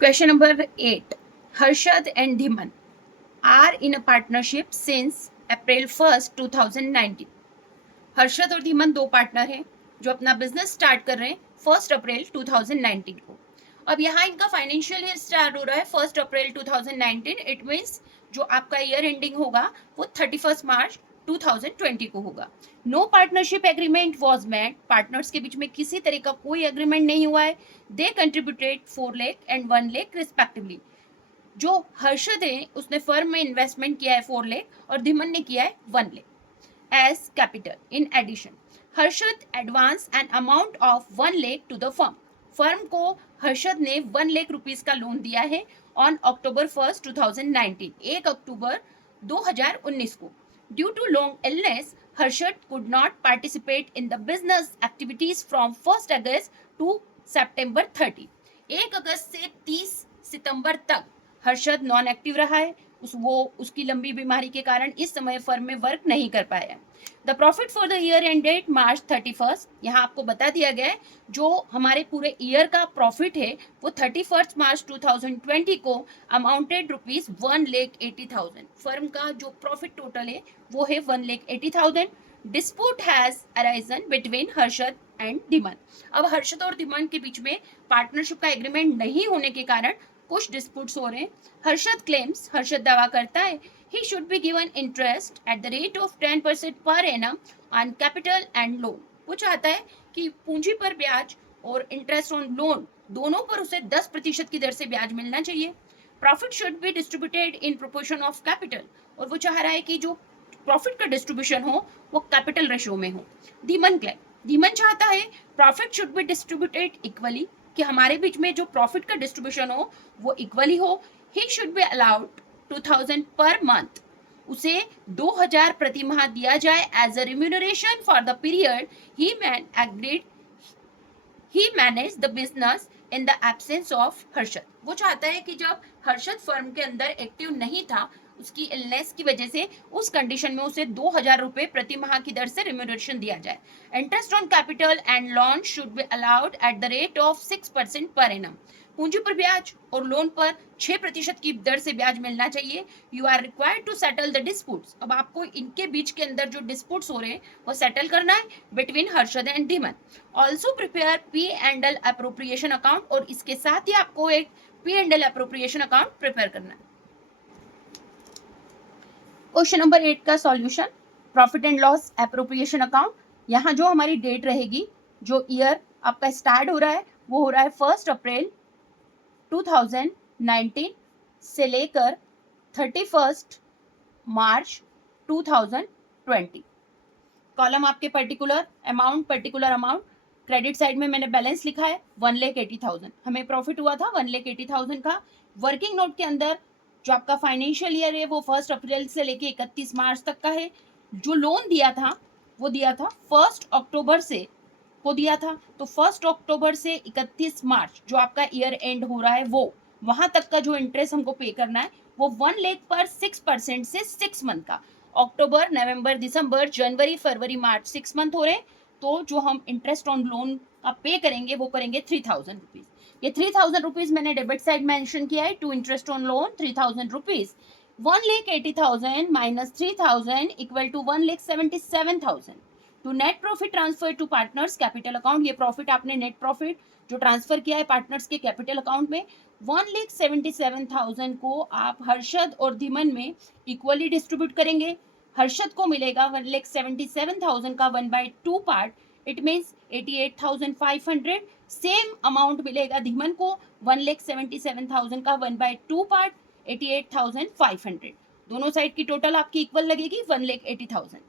Question number 8. Harshad and Dhiman are in a partnership since April 1st, 2019. Harshad और धीमन दो partner हैं जो अपना बिजनेस स्टार्ट कर रहे हैं 1 अप्रैल 2019 को. अब यहाँ इनका फाइनेंशियल ईयर स्टार्ट हो रहा है 1 अप्रैल 2019. इट मीन्स जो आपका ईयर एंडिंग होगा वो 31 मार्च 2020 को होगा. No partnership agreement was made. Partners के बीच में किसी तरह का कोई एग्रीमेंट नहीं हुआ है. They contributed 4 lakh and 1 lakh respectively. जो हर्षद है उसने फर्म में इन्वेस्टमेंट किया है 4 लाख और धीमन ने किया है 1 lakh as capital. In addition, Harshad advance an amount of 1 lakh to the firm. Firm को हर्षद ने 1 लाख रुपीस का लोन दिया है on October 1st, 2019. 1 अक्टूबर 2019 को. Due to long illness, Harshad could not participate in the business activities from 1st August to September 30. 1 अगस्त से 30 सितंबर तक Harshad non active रहा है. उसकी लंबी बीमारी के कारण इस समय फर्म में वर्क नहीं कर पाया. The profit for the year ended March 31st. यहाँ आपको बता दिया गया है जो हमारे पूरे ईयर का प्रॉफिट है वो 31 मार्च 2020 को अमाउंटेड ₹1,80,000. फर्म का जो प्रॉफिट टोटल है वो है 1,80,000. Dispute has arisen between Harshad and Dhiman. अब हर्षद और धीमन के बीच में पार्टनरशिप का एग्रीमेंट नहीं होने के कारण कुछ डिस्प्यूट्स हो रहे हैं. हर्षद क्लेम्स. हर्षद दावा करता है he should be given interest at the rate of 10% per annum on capital and loan. वो चाहता है कि पूंजी पर ब्याज और इंटरेस्ट ऑन लोन दोनों पर उसे 10% की दर से ब्याज मिलना चाहिए. Profit should be distributed in proportion of capital. और वो चाह रहा है कि जो प्रॉफिट का डिस्ट्रीब्यूशन हो वो कैपिटल रेशियो में हो. धीमन क्लेम. धीमन चाहता है profit should be distributed equally, कि हमारे बीच में जो प्रॉफिट का डिस्ट्रीब्यूशन हो वो इक्वली हो. He should be allowed 2000 per month. उसे 2000 प्रति माह दिया जाए as a remuneration for the period he manage the business in the absence of Harshad. वो चाहता है कि जब हर्षद फर्म के अंदर एक्टिव नहीं था उसकी इलनेस की वजह से उस कंडीशन में उसे 2000 रुपए प्रति माह की दर से रिम्यूनरेशन दिया जाए. Interest on capital and loan should be allowed at the rate of 6% per annum. पूंजी पर ब्याज और लोन पर 6% की दर से ब्याज मिलना चाहिए. You are required to settle the disputes. अब आपको इनके बीच के अंदर जो डिस्प्यूट्स हो रहे हैं वो सेटल करना है between Harshad and Dhiman. Also prepare P&L appropriation account. और इसके साथ ही आपको एक P&L अप्रोप्रिएशन अकाउंट प्रिपेयर करना है. क्वेश्चन नंबर 8 का solution. Profit and loss appropriation account. यहाँ जो हमारी डेट रहेगी, जो ईयर आपका स्टार्ट हो रहा है वो हो रहा है 1 अप्रैल 2019 से लेकर 31 मार्च 2020. कॉलम आपके पर्टिकुलर अमाउंट. क्रेडिट साइड में मैंने बैलेंस लिखा है 1,80,000. हमें प्रॉफिट हुआ था 1,80,000 का. वर्किंग नोट के अंदर जो आपका फाइनेंशियल ईयर है वो 1 अप्रैल से लेके 31 मार्च तक का है. जो लोन दिया था वो दिया था 1 अक्टूबर से को दिया था. तो 1 अक्टूबर से 31 मार्च जो आपका ईयर एंड हो रहा है वो वहां तक का जो इंटरेस्ट हमको पे करना है वो 1 लाख पर 6% से 6 मंथ का. अक्टूबर, नवंबर, दिसंबर, जनवरी, फरवरी, मार्च 6 मंथ हो रहे हैं. तो जो हम इंटरेस्ट ऑन लोन का पे करेंगे वो करेंगे 3,000 रुपीज. ये 3,000 रुपीज मैंने डेबिट साइड मेंशन किया है. To interest on loan 3,000 rupees. 1,80,000 minus 3,000 equal to 1,77,000. To net profit transfer to partners capital account. ये प्रॉफिट आपने नेट प्रॉफिट जो ट्रांसफर किया है पार्टनर्स के कैपिटल अकाउंट में 1,77,000 को आप हर्षद और धीमन में इक्वली डिस्ट्रीब्यूट करेंगे. हर्षद को मिलेगा 1,77,000 का 1/2 part. It means 88,500. Same amount मिलेगा धीमन को 1,77,000 का 1/2 पार्ट 88,500. दोनों साइड की टोटल आपकी इक्वल लगेगी 1,80,000.